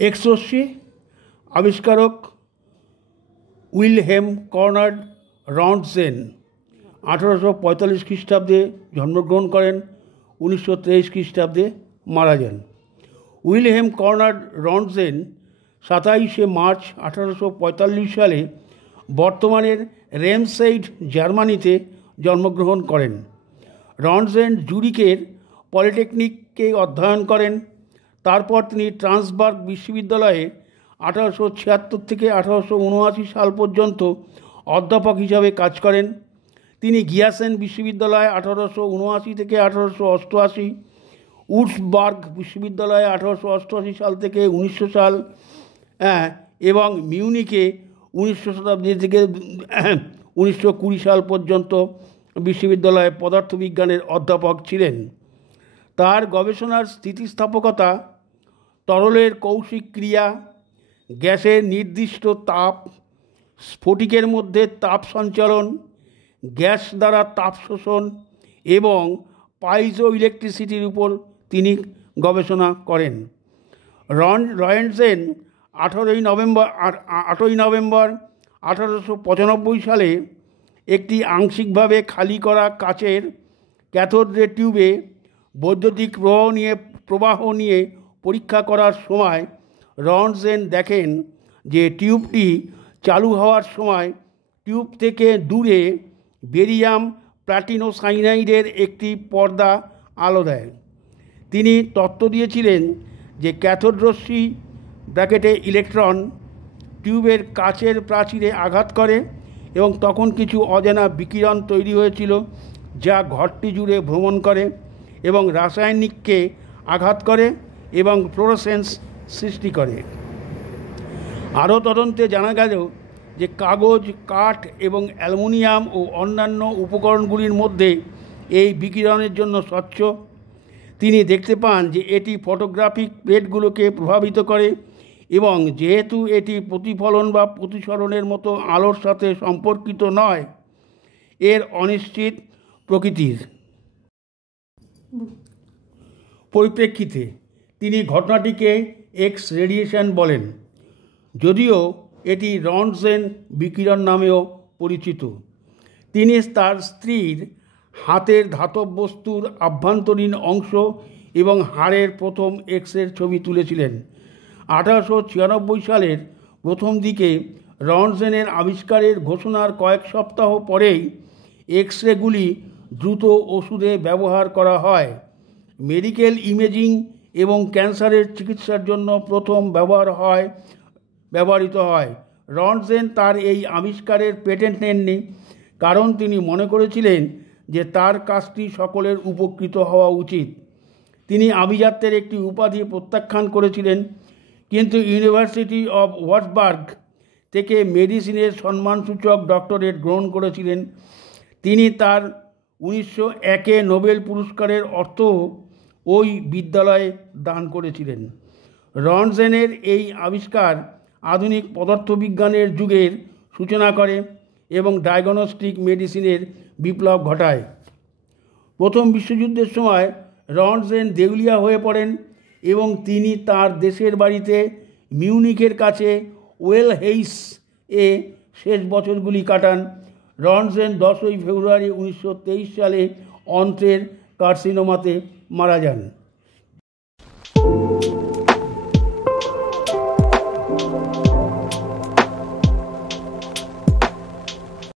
এক্স-রশ্মি আবিষ্কারক Wilhelm Conrad Röntgen 1845 খ্রিস্টাব্দে জন্মগ্রহণ করেন, 1923 খ্রিস্টাব্দে মারা যান। উইলহেম কনরাড রন্টজেন 27শে মার্চ 1845 সালে বর্তমানের রেমসেইড, জার্মানিতে জন্মগ্রহণ করেন। রন্টজেন জুরিকের পলিটেকনিকে অধ্যয়ন করেন। তারপর তিনি ট্রান্সবার্গ বিশ্ববিদ্যালয়ে 1876 থেকে 1879 সাল পর্যন্ত অধ্যাপক হিসাবে কাজ করেন। তিনি গিয়াসেন বিশ্ববিদ্যালয়ে 1879 থেকে 1888, উডসবার্গ বিশ্ববিদ্যালয়ে 1888 সাল থেকে 1900 সাল এবং মিউনিকে 1900 শতাব্দী থেকে 1920 সাল পর্যন্ত বিশ্ববিদ্যালয়ে পদার্থবিজ্ঞানের অধ্যাপক ছিলেন। তার গবেষণার স্থিতিস্থাপকতা, তরলের কৌশিক ক্রিয়া, গ্যাসের নির্দিষ্ট তাপ, স্ফটিকের মধ্যে তাপ সঞ্চালন, গ্যাস দ্বারা তাপ শোষণ এবং পাইজো ইলেকট্রিসিটির উপর তিনি গবেষণা করেন। রন্টজেন 8ই নভেম্বর 1895 সালে একটি আংশিকভাবে খালি করা কাচের ক্যাথোড রে টিউবে বৈদ্যুতিক প্রবাহ নিয়ে পরীক্ষা করার সময় রন্টজেন দেখেন যে টিউবটি চালু হওয়ার সময় টিউব থেকে দূরে বেরিয়াম প্ল্যাটিনোসাইনাইডের একটি পর্দা আলো দেয়। তিনি তত্ত্ব দিয়েছিলেন যে ক্যাথোড রশ্মি ইলেকট্রন টিউবের কাচের প্রাচীরে আঘাত করে এবং তখন কিছু অজানা বিকিরণ তৈরি হয়েছিল যা ঘরটি জুড়ে ভ্রমণ করে এবং রাসায়নিককে আঘাত করে এবং ফ্লোরোসেন্স সৃষ্টি করে। আরও তদন্তে জানা গেল যে কাগজ, কাঠ এবং অ্যালুমিনিয়াম ও অন্যান্য উপকরণগুলির মধ্যে এই বিকিরণের জন্য স্বচ্ছ। তিনি দেখতে পান যে এটি ফটোগ্রাফিক প্লেটগুলোকে প্রভাবিত করে এবং যেহেতু এটি প্রতিফলন বা প্রতিসরণের মতো আলোর সাথে সম্পর্কিত নয়, এর অনিশ্চিত প্রকৃতির পরিপ্রেক্ষিতে তিনি ঘটনাটিকে এক্স রেডিয়েশন বলেন, যদিও এটি রন্টজেন বিকিরণ নামেও পরিচিত। তিনি তার স্ত্রীর হাতের ধাতব বস্তুর আভ্যন্তরীণ অংশ এবং হাড়ের প্রথম এক্সের ছবি তুলেছিলেন। 1896 সালের প্রথম দিকে রন্টজেনের আবিষ্কারের ঘোষণার কয়েক সপ্তাহ পরেই এক্স রেগুলি দ্রুত ওষুধে ব্যবহার করা হয়। মেডিকেল ইমেজিং এবং ক্যান্সারের চিকিৎসার জন্য প্রথম ব্যবহৃত হয়। রন্টজেন তার এই আবিষ্কারের পেটেন্ট নেননি, কারণ তিনি মনে করেছিলেন যে তার কাজটি সকলের উপকৃত হওয়া উচিত। তিনি আভিজাত্যের একটি উপাধি প্রত্যাখ্যান করেছিলেন, কিন্তু ইউনিভার্সিটি অব ওয়ার্সবার্গ থেকে মেডিসিনের সম্মানসূচক ডক্টরেট গ্রহণ করেছিলেন। তিনি তার 1901 নোবেল পুরস্কারের অর্থও ওই বিদ্যালয়ে দান করেছিলেন। রন্টজেনের এই আবিষ্কার আধুনিক পদার্থবিজ্ঞানের যুগের সূচনা করে এবং ডায়াগনস্টিক মেডিসিনের বিপ্লব ঘটায়। প্রথম বিশ্বযুদ্ধের সময় রন্টজেন দেউলিয়া হয়ে পড়েন এবং তিনি তার দেশের বাড়িতে মিউনিখের কাছে ওয়েলহেইস এ শেষ বছরগুলি কাটান। রন্টজেন 10ই ফেব্রুয়ারি 1923 সালে অন্ত্রের কার্সিনোমাতে মারা যান।